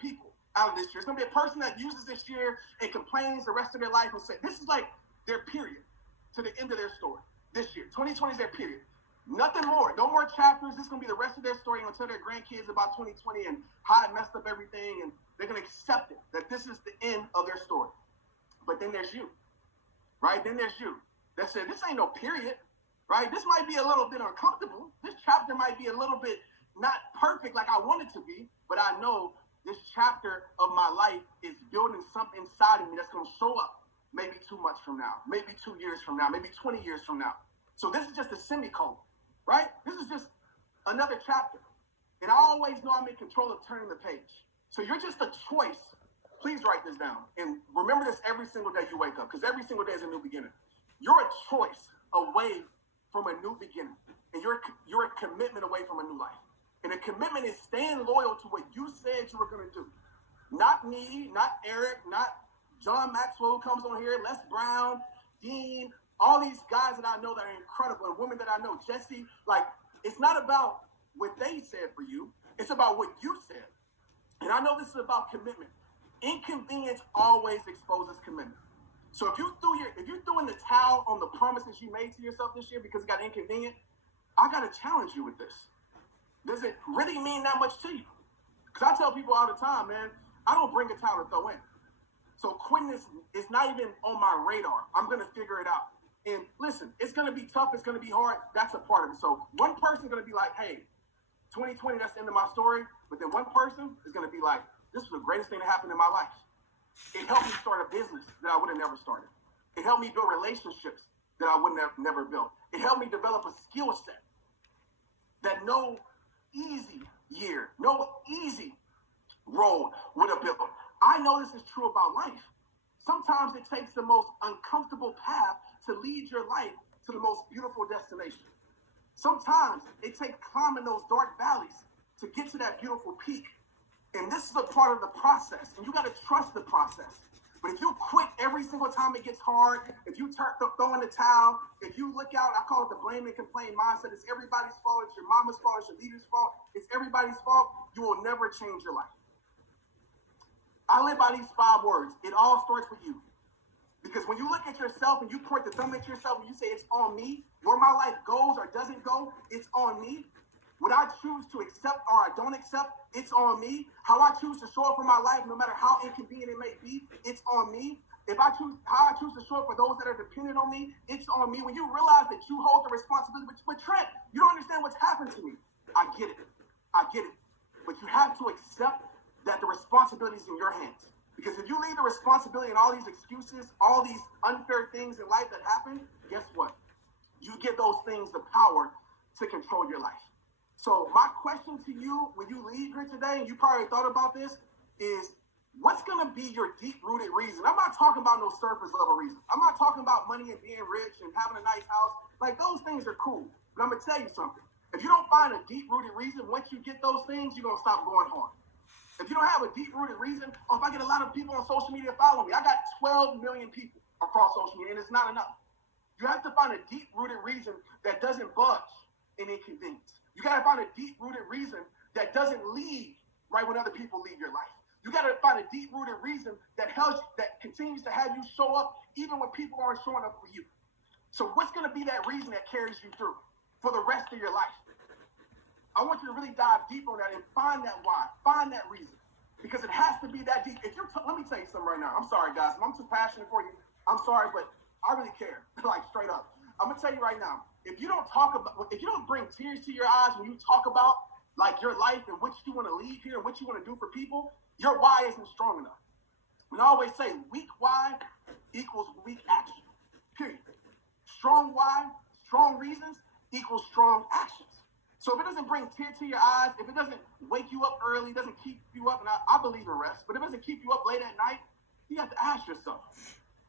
people out of this year. It's going to be a person that uses this year and complains the rest of their life and say, this is like their period to the end of their story this year. 2020 is their period. Nothing more. No more chapters. This is going to be the rest of their story. They're going to tell their grandkids about 2020 and how it messed up everything. And they're going to accept it, that this is the end of their story. But then there's you, right? Then there's you that said, this ain't no period, right? This might be a little bit uncomfortable. This chapter might be a little bit not perfect like I want it to be, but I know this chapter of my life is building something inside of me that's going to show up maybe 2 months from now, maybe 2 years from now, maybe 20 years from now. So this is just a semicolon, right? This is just another chapter. And I always know I'm in control of turning the page. So you're just a choice. Please write this down. And remember this every single day you wake up, because every single day is a new beginning. You're a choice away from a new beginning. And you're a commitment away from a new life. And a commitment is staying loyal to what you said you were going to do. Not me, not Eric, not John Maxwell who comes on here, Les Brown, Dean, all these guys that I know that are incredible, and women that I know, Jesse. Like, it's not about what they said for you. It's about what you said. And I know this is about commitment. Inconvenience always exposes commitment. So if you threw in the towel on the promises you made to yourself this year because it got inconvenient, I got to challenge you with this. Does it really mean that much to you? Because I tell people all the time, man, I don't bring a towel to throw in. So quitting is not even on my radar. I'm going to figure it out. And listen, it's going to be tough. It's going to be hard. That's a part of it. So one person's going to be like, hey, 2020, that's the end of my story. But then one person is going to be like, this was the greatest thing that happened in my life. It helped me start a business that I would have never started. It helped me build relationships that I would have never built. It helped me develop a skill set that no easy year, no easy road would have built. I know this is true about life. Sometimes it takes the most uncomfortable path to lead your life to the most beautiful destination. Sometimes it takes climbing those dark valleys to get to that beautiful peak. And this is a part of the process, and you got to trust the process. But if you quit every single time it gets hard, if you throw in the towel, if you look out, I call it the blame and complain mindset. It's everybody's fault. It's your mama's fault. It's your leader's fault. It's everybody's fault. You will never change your life. I live by these 5 words. It all starts with you. Because when you look at yourself and you point the thumb at yourself and you say it's on me, where my life goes or doesn't go, it's on me. What I choose to accept or I don't accept, it's on me. How I choose to show up for my life, no matter how inconvenient it may be, it's on me. How I choose to show up for those that are dependent on me, it's on me. When you realize that you hold the responsibility, but Trent, you don't understand what's happened to me. I get it. But you have to accept that the responsibility is in your hands. Because if you leave the responsibility and all these excuses, all these unfair things in life that happen, guess what? You give those things the power to control your life. So my question to you when you leave here today, and you probably thought about this, is what's going to be your deep-rooted reason? I'm not talking about no surface level reason. I'm not talking about money and being rich and having a nice house. Like, those things are cool. But I'm going to tell you something. If you don't find a deep-rooted reason, once you get those things, you're going to stop going hard. If you don't have a deep-rooted reason, if I get a lot of people on social media following me, I got 12 million people across social media, and it's not enough. You have to find a deep-rooted reason that doesn't budge in inconvenience. You got to find a deep-rooted reason that doesn't leave right when other people leave your life. You got to find a deep-rooted reason that continues to have you show up even when people aren't showing up for you. So what's going to be that reason that carries you through for the rest of your life? I want you to really dive deep on that and find that why, find that reason, because it has to be that deep. Let me tell you something right now. I'm sorry, guys. If I'm too passionate for you, I'm sorry, but I really care, like straight up. I'm going to tell you right now, if you don't bring tears to your eyes when you talk about like your life and what you want to leave here and what you want to do for people, your why isn't strong enough. We always say weak why equals weak action, period. Strong why, strong reasons equals strong actions. So if it doesn't bring tears to your eyes, if it doesn't wake you up early, doesn't keep you up, and I believe in rest, but if it doesn't keep you up late at night, you have to ask yourself,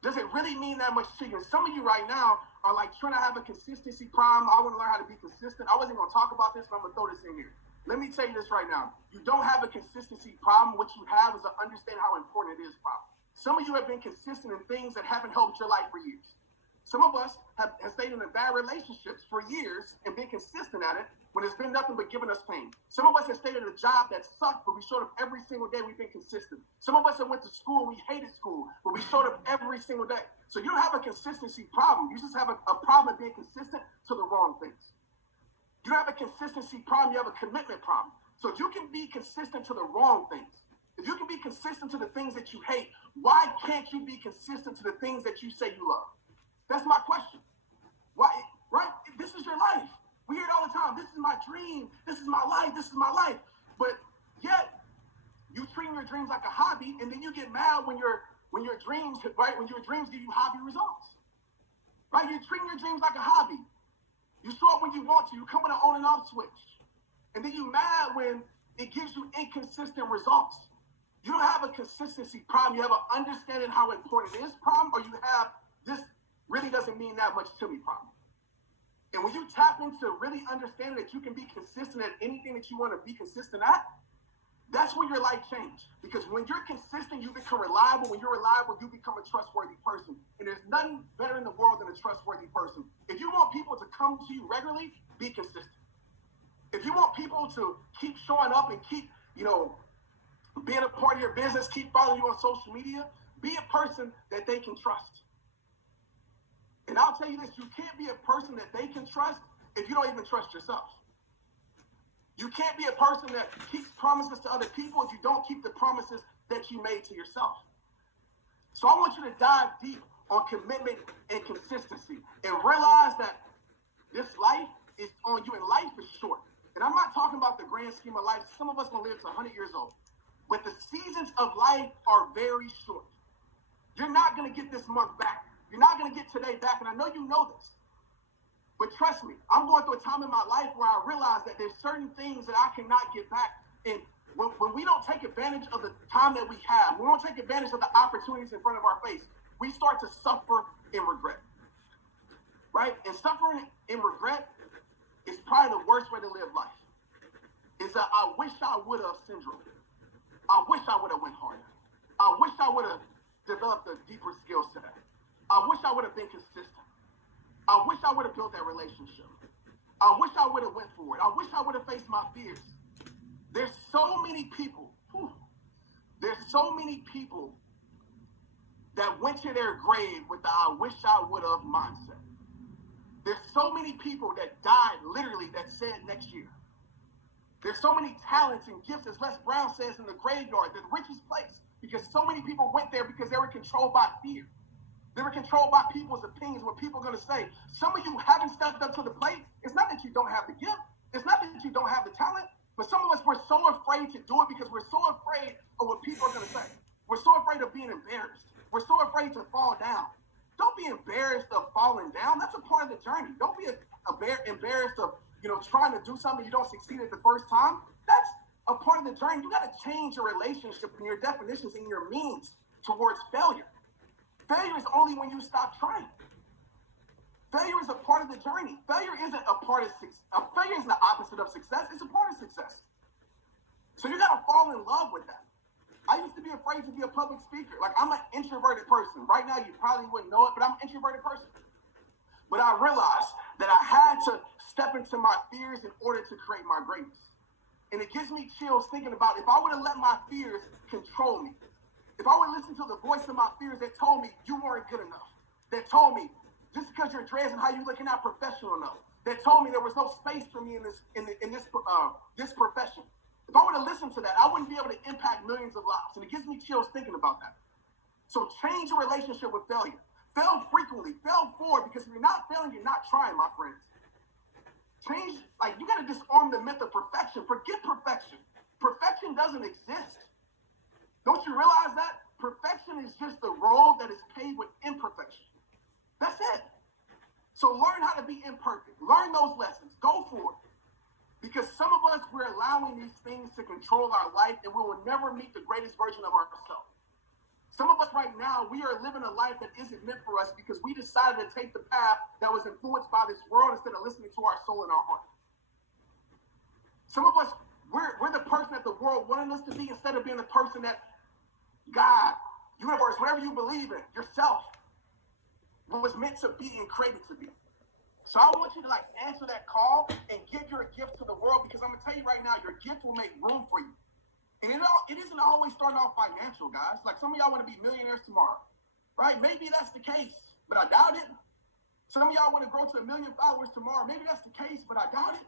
does it really mean that much to you? And some of you right now are like trying to have a consistency problem. I want to learn how to be consistent. I wasn't going to talk about this, but I'm going to throw this in here. Let me tell you this right now. You don't have a consistency problem. What you have is an understand how important it is problem. Some of you have been consistent in things that haven't helped your life for years. Some of us have stayed in bad relationships for years and been consistent at it when it's been nothing but giving us pain. Some of us have stayed at a job that sucked, but we showed up every single day. We've been consistent. Some of us have went to school and we hated school, but we showed up every single day. So you don't have a consistency problem. You just have a problem being consistent to the wrong things. You don't have a consistency problem. You have a commitment problem. So if you can be consistent to the wrong things, if you can be consistent to the things that you hate, why can't you be consistent to the things that you say you love? That's my question. Why? Right? This is your life. We hear it all the time. This is my dream. This is my life. This is my life. But yet, you treat your dreams like a hobby, and then you get mad when your dreams, right? When your dreams give you hobby results, right? You're treating your dreams like a hobby. You show up when you want to. You come with an on and off switch, and then you mad when it gives you inconsistent results. You don't have a consistency problem. You have an understanding how important it is problem, or you have this really doesn't mean that much to me problem. And when you tap into really understanding that you can be consistent at anything that you want to be consistent at, that's when your life changes. Because when you're consistent, you become reliable. When you're reliable, you become a trustworthy person. And there's nothing better in the world than a trustworthy person. If you want people to come to you regularly, be consistent. If you want people to keep showing up and keep, being a part of your business, keep following you on social media, be a person that they can trust. And I'll tell you this, you can't be a person that they can trust if you don't even trust yourself. You can't be a person that keeps promises to other people if you don't keep the promises that you made to yourself. So I want you to dive deep on commitment and consistency and realize that this life is on you, and life is short. And I'm not talking about the grand scheme of life. Some of us will live to 100 years old. But the seasons of life are very short. You're not going to get this month back. You're not going to get today back, and I know you know this. But trust me, I'm going through a time in my life where I realize that there's certain things that I cannot get back. And when we don't take advantage of the time that we have, we don't take advantage of the opportunities in front of our face, we start to suffer in regret. Right? And suffering in regret is probably the worst way to live life. It's a I wish I would have syndrome. I wish I would have went harder. I wish I would have developed a deeper skill set. I wish I would have been consistent. I wish I would have built that relationship. I wish I would have went for it. I wish I would have faced my fears. There's so many people, that went to their grave with the I wish I would have mindset. There's so many people that died literally that said next year. There's so many talents and gifts, as Les Brown says, in the graveyard, the richest place, because so many people went there because they were controlled by fear. They were controlled by people's opinions, what people are going to say. Some of you haven't stepped up to the plate. It's not that you don't have the gift. It's not that you don't have the talent. But some of us, we're so afraid to do it because we're so afraid of what people are going to say. We're so afraid of being embarrassed. We're so afraid to fall down. Don't be embarrassed of falling down. That's a part of the journey. Don't be embarrassed of, trying to do something you don't succeed at the first time. That's a part of the journey. You got to change your relationship and your definitions and your meanings towards failure. Failure is only when you stop trying. Failure is a part of the journey. Failure isn't a part of success. Failure isn't the opposite of success. It's a part of success. So you got to fall in love with that. I used to be afraid to be a public speaker. Like, I'm an introverted person. Right now, you probably wouldn't know it, but I'm an introverted person. But I realized that I had to step into my fears in order to create my greatness. And it gives me chills thinking about if I would have let my fears control me, if I would listen to the voice of my fears that told me you weren't good enough, that told me just because you're dressed and how you looking not professional enough, that told me there was no space for me in this profession. If I would have listened to that, I wouldn't be able to impact millions of lives. And it gives me chills thinking about that. So change your relationship with failure. Fail frequently. Fail forward, because if you're not failing, you're not trying, my friends. You got to disarm the myth of perfection. Forget perfection. Perfection doesn't exist. Don't you realize that? Perfection is just the road that is paved with imperfection. That's it. So learn how to be imperfect. Learn those lessons. Go for it. Because some of us, we're allowing these things to control our life, and we will never meet the greatest version of ourselves. Some of us right now, we are living a life that isn't meant for us because we decided to take the path that was influenced by this world instead of listening to our soul and our heart. Some of us, we're the person that the world wanted us to be instead of being the person that God, universe, whatever you believe in, yourself, was meant to be and created to be. So I want you to answer that call and give your gift to the world, because I'm gonna tell you right now, your gift will make room for you. And it isn't always starting off financial, guys. Like some of y'all want to be millionaires tomorrow, right? Maybe that's the case, but I doubt it. Some of y'all want to grow to 1 million followers tomorrow. Maybe that's the case, but I doubt it.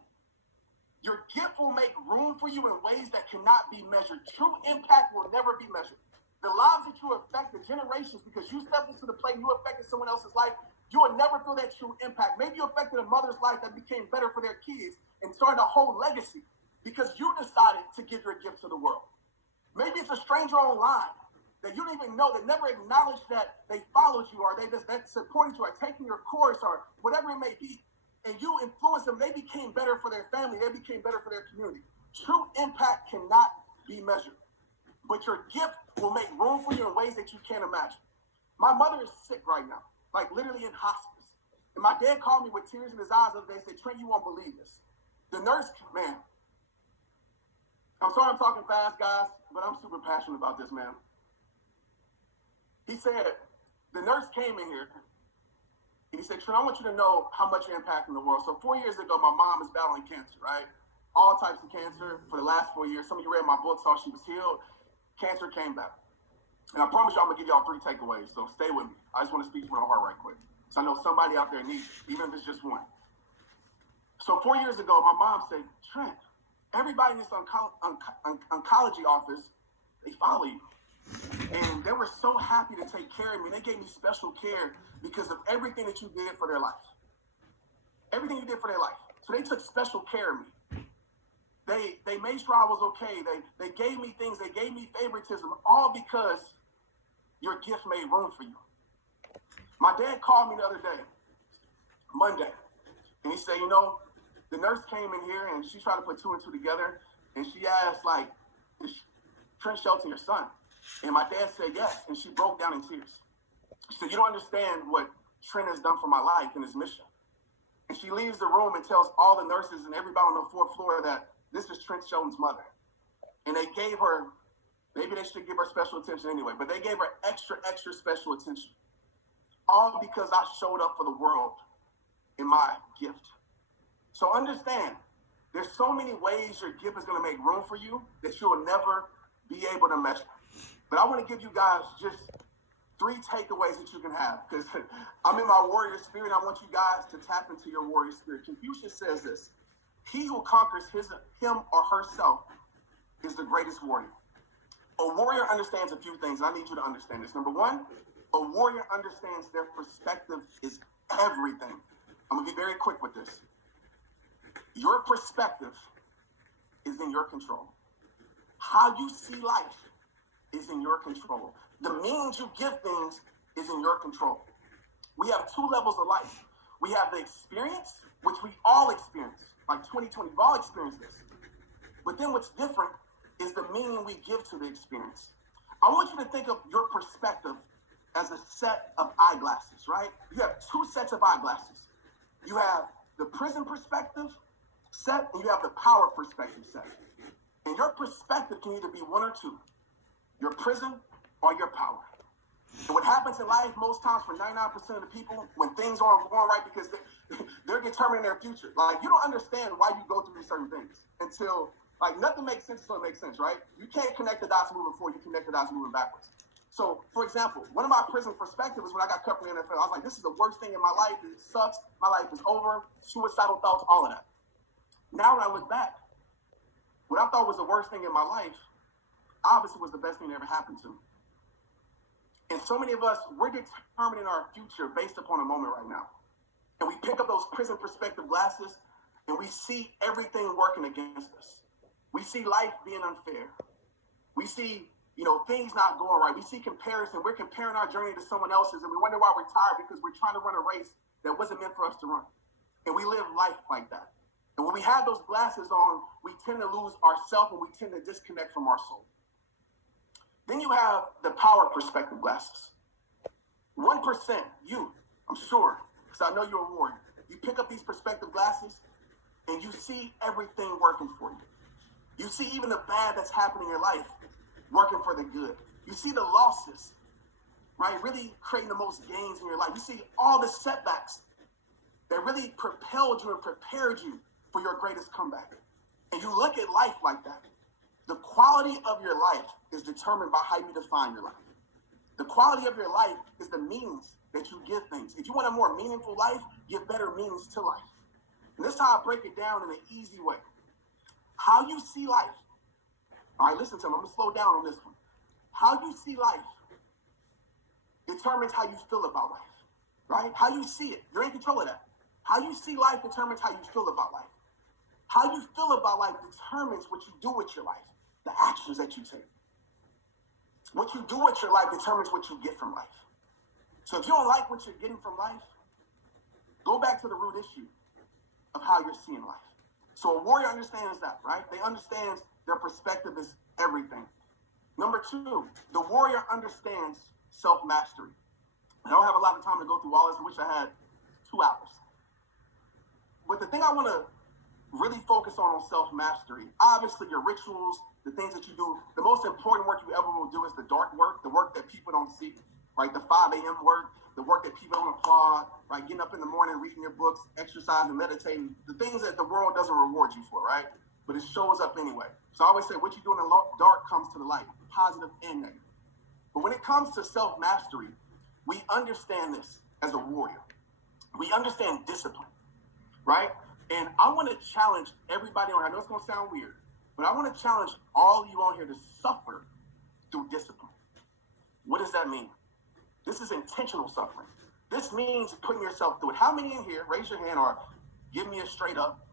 Your gift will make room for you in ways that cannot be measured. True impact will never be measured. The lives that you affect, the generations, because you stepped into the plate, you affected someone else's life, you will never feel that true impact. Maybe you affected a mother's life that became better for their kids and started a whole legacy because you decided to give your gift to the world. Maybe it's a stranger online that you don't even know, that never acknowledged that they followed you, or that supported you, or taking your course, or whatever it may be. And you influenced them. They became better for their family. They became better for their community. True impact cannot be measured. But your gift will make room for you in ways that you can't imagine. My mother is sick right now, like literally in hospice. And my dad called me with tears in his eyes the other day and said, Trent, you won't believe this. The nurse, man, I'm sorry I'm talking fast, guys, but I'm super passionate about this, man. He said, the nurse came in here, and he said, Trent, I want you to know how much you're impacting the world. So 4 years ago, my mom is battling cancer, right? All types of cancer for the last 4 years. Some of you read my book, saw she was healed. Cancer came back. And I promise you I'm going to give y'all 3 takeaways, so stay with me. I just want to speak to my heart right quick. So I know somebody out there needs it, even if it's just one. So 4 years ago, my mom said, Trent, everybody in this oncology office, they follow you. And they were so happy to take care of me. They gave me special care because of everything that you did for their life. Everything you did for their life. So they took special care of me. They made sure I was okay. They gave me things. They gave me favoritism, all because your gift made room for you. My dad called me the other day, Monday, and he said, you know, the nurse came in here and she tried to put 2 and 2 together, and she asked, like, is Trent Shelton your son? And my dad said yes, and she broke down in tears. She said, you don't understand what Trent has done for my life and his mission. And she leaves the room and tells all the nurses and everybody on the 4th floor that this is Trent Shelton's mother. And they gave her, maybe they should give her special attention anyway, but they gave her extra special attention. All because I showed up for the world in my gift. So understand, there's so many ways your gift is going to make room for you that you'll never be able to measure. But I want to give you guys just 3 takeaways that you can have, because I'm in my warrior spirit. I want you guys to tap into your warrior spirit. Confucius says this: he who conquers him or herself is the greatest warrior. A warrior understands a few things, and I need you to understand this. Number 1, a warrior understands their perspective is everything. I'm going to be very quick with this. Your perspective is in your control. How you see life is in your control. The means you give things is in your control. We have 2 levels of life. We have the experience, which we all experience. Like 2020, we've all experienced this. But then what's different is the meaning we give to the experience. I want you to think of your perspective as a set of eyeglasses, right? You have 2 sets of eyeglasses. You have the prison perspective set, and you have the power perspective set. And your perspective can either be 1 or 2. Your prison or your power. And what happens in life most times for 99% of the people, when things aren't going right, because they're determining their future. Like, you don't understand why you go through certain things until, like, nothing makes sense until it makes sense, right? You can't connect the dots moving forward, you connect the dots moving backwards. So, for example, one of my prison perspectives when I got cut from the NFL, I was like, this is the worst thing in my life. It sucks. My life is over. Suicidal thoughts, all of that. Now when I look back, what I thought was the worst thing in my life obviously was the best thing that ever happened to me. And so many of us, we're determining our future based upon a moment right now. And we pick up those prison perspective glasses and we see everything working against us. We see life being unfair. We see, things not going right. We see comparison. We're comparing our journey to someone else's, and we wonder why we're tired, because we're trying to run a race that wasn't meant for us to run. And we live life like that. And when we have those glasses on, we tend to lose ourselves and we tend to disconnect from our soul. Then you have the power perspective glasses. 1%, I'm sure, because I know you're a warrior. You pick up these perspective glasses and you see everything working for you. You see even the bad that's happening in your life working for the good. You see the losses right? Really creating the most gains in your life. You see all the setbacks that really propelled you and prepared you for your greatest comeback. And you look at life like that. The quality of your life is determined by how you define your life. The quality of your life is the meanings that you give things. If you want a more meaningful life, give better meanings to life. And this is how I break it down in an easy way. How you see life. All right, listen to me. I'm going to slow down on this one. How you see life determines how you feel about life, right? How you see it. You're in control of that. How you see life determines how you feel about life. How you feel about life determines what you do with your life, the actions that you take. What you do with your life determines what you get from life. So if you don't like what you're getting from life, go back to the root issue of how you're seeing life. So a warrior understands that, right? They understand their perspective is everything. Number two, the warrior understands self-mastery. I don't have a lot of time to go through all this. I wish I had 2 hours. But the thing I want to really focus on self-mastery, obviously your rituals, the things that you do, the most important work you ever will do is the dark work, the work that people don't see, right? The 5 a.m. work, the work that people don't applaud, right? Getting up in the morning, reading your books, exercising, meditating, the things that the world doesn't reward you for, right? But it shows up anyway. So I always say what you do in the dark comes to the light, positive and negative. But when it comes to self-mastery, we understand this as a warrior. We understand discipline, right? And I want to challenge everybody on here. I know it's going to sound weird, but I want to challenge all of you on here to suffer through discipline. What does that mean? This is intentional suffering. This means putting yourself through it. How many in here, raise your hand or give me a straight up,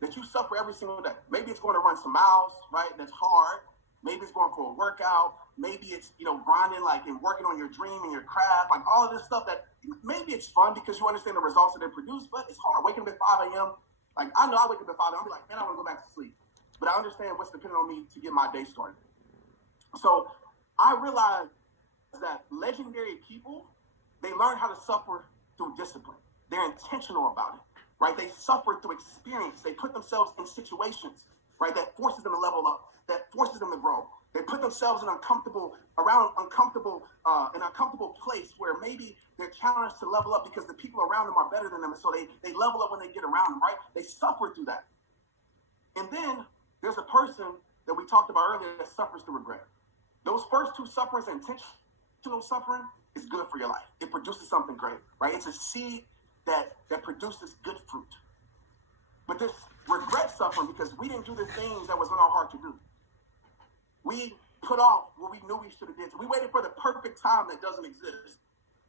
that you suffer every single day? Maybe it's going to run some miles, right? That's hard. Maybe it's going for a workout. Maybe it's, grinding and working on your dream and your craft, all of this stuff that maybe it's fun because you understand the results that they produce, but it's hard. Waking up at 5 a.m. I know I wake up at 5 a.m. I'm like, man, I want to go back to sleep. But I understand what's dependent on me to get my day started. So I realized that legendary people, they learn how to suffer through discipline. They're intentional about it, right? They suffer through experience. They put themselves in situations, right, that forces them to level up, that forces them to grow. They put themselves in an uncomfortable place where maybe they're challenged to level up because the people around them are better than them, and so they level up when they get around them, right? They suffer through that. And then there's a person that we talked about earlier that suffers through regret. Those first 2 sufferings, intentional suffering, is good for your life. It produces something great, right? It's a seed that produces good fruit. But this regret suffering because we didn't do the things that was in our heart to do. We put off what we knew we should have did. We waited for the perfect time that doesn't exist.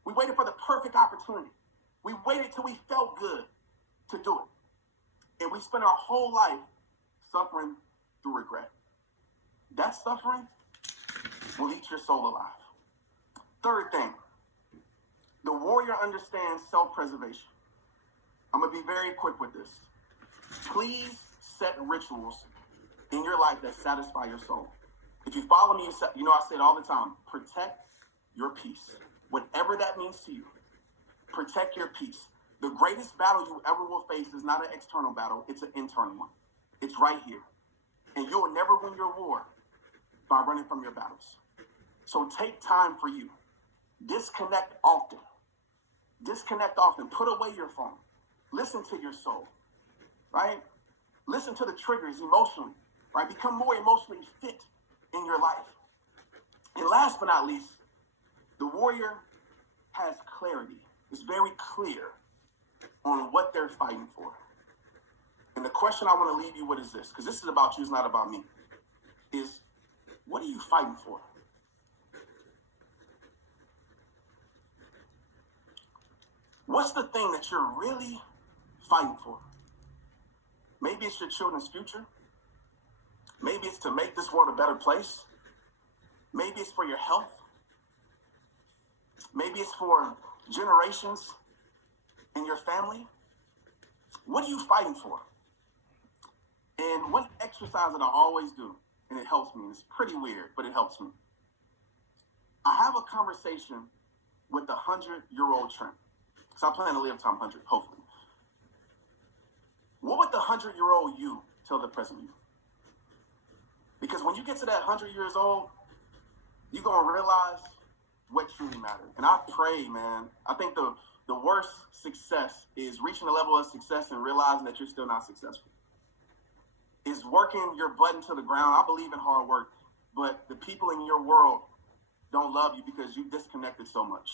We waited for the perfect opportunity. We waited till we felt good to do it. And we spent our whole life suffering through regret. That suffering will eat your soul alive. Third thing, the warrior understands self-preservation. I'm going to be very quick with this. Please set rituals in your life that satisfy your soul. If you follow me, I say it all the time, protect your peace. Whatever that means to you, protect your peace. The greatest battle you ever will face is not an external battle, it's an internal one. It's right here. And you will never win your war by running from your battles. So take time for you. Disconnect often. Put away your phone. Listen to your soul, right? Listen to the triggers emotionally, right? Become more emotionally fit in your life. And last but not least, the warrior has clarity. It's very clear on what they're fighting for. And the question I want to leave you with is this, because this is about you, it's not about me, is what are you fighting for? What's the thing that you're really fighting for? Maybe it's your children's future. Maybe it's to make this world a better place. Maybe it's for your health. Maybe it's for generations in your family. What are you fighting for? And one exercise that I always do, and it helps me, it's pretty weird, but it helps me. I have a conversation with the 100-year-old Trent. Because I plan to live to 100, hopefully. What would the 100-year-old you tell the present you? Because when you get to that 100 years old, you're going to realize what truly matters. And I pray, man, I think the worst success is reaching a level of success and realizing that you're still not successful. Is working your butt into the ground. I believe in hard work, but the people in your world don't love you because you've disconnected so much.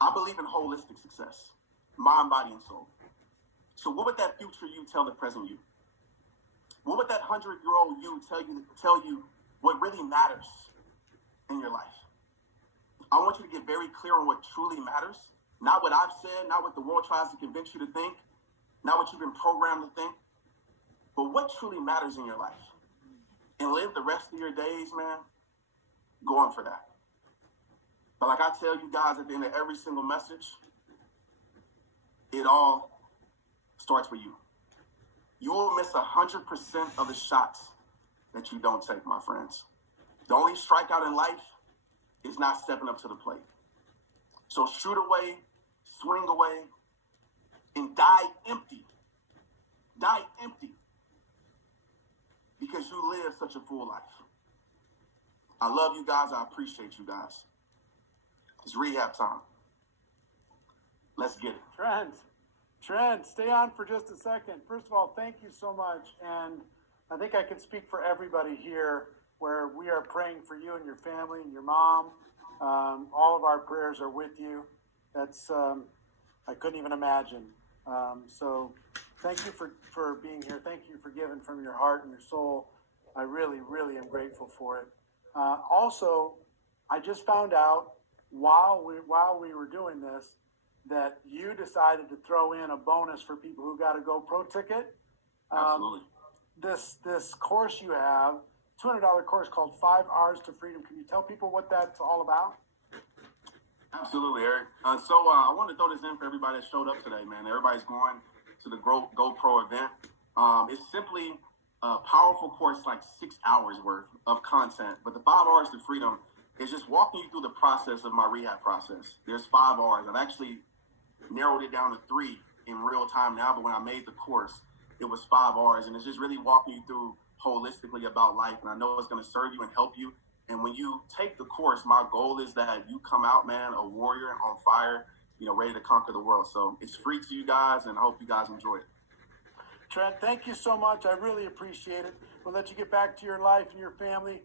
I believe in holistic success, mind, body, and soul. So what would that future you tell the present you? What would that 100-year-old you tell you what really matters in your life? I want you to get very clear on what truly matters. Not what I've said, not what the world tries to convince you to think, not what you've been programmed to think, but what truly matters in your life. And live the rest of your days, man, going for that. But like I tell you guys at the end of every single message, it all starts with you. You will miss 100% of the shots that you don't take, my friends. The only strikeout in life is not stepping up to the plate. So shoot away, swing away, and die empty. Die empty. Because you live such a full life. I love you guys. I appreciate you guys. It's rehab time. Let's get it. Trent, stay on for just a second. First of all, thank you so much. And I think I can speak for everybody here where we are praying for you and your family and your mom. All of our prayers are with you. That's, I couldn't even imagine. So thank you for being here. Thank you for giving from your heart and your soul. I really, really am grateful for it. Also, I just found out while we were doing this that you decided to throw in a bonus for people who got a GoPro ticket. Absolutely. This course you have, $200 course called 5 R's to Freedom. Can you tell people what that's all about? Absolutely, Eric. So I want to throw this in for everybody that showed up today, man. Everybody's going to the GoPro event. It's simply a powerful course, like 6 hours worth of content. But the 5 R's to Freedom is just walking you through the process of my rehab process. There's 5 R's. I've actually narrowed it down to 3 in real time now, but when I made the course, it was 5 R's. And it's just really walking you through holistically about life. And I know it's going to serve you and help you. And when you take the course, my goal is that you come out, man, a warrior on fire, ready to conquer the world. So it's free to you guys, and I hope you guys enjoy it. Trent, thank you so much. I really appreciate it. We'll let you get back to your life and your family.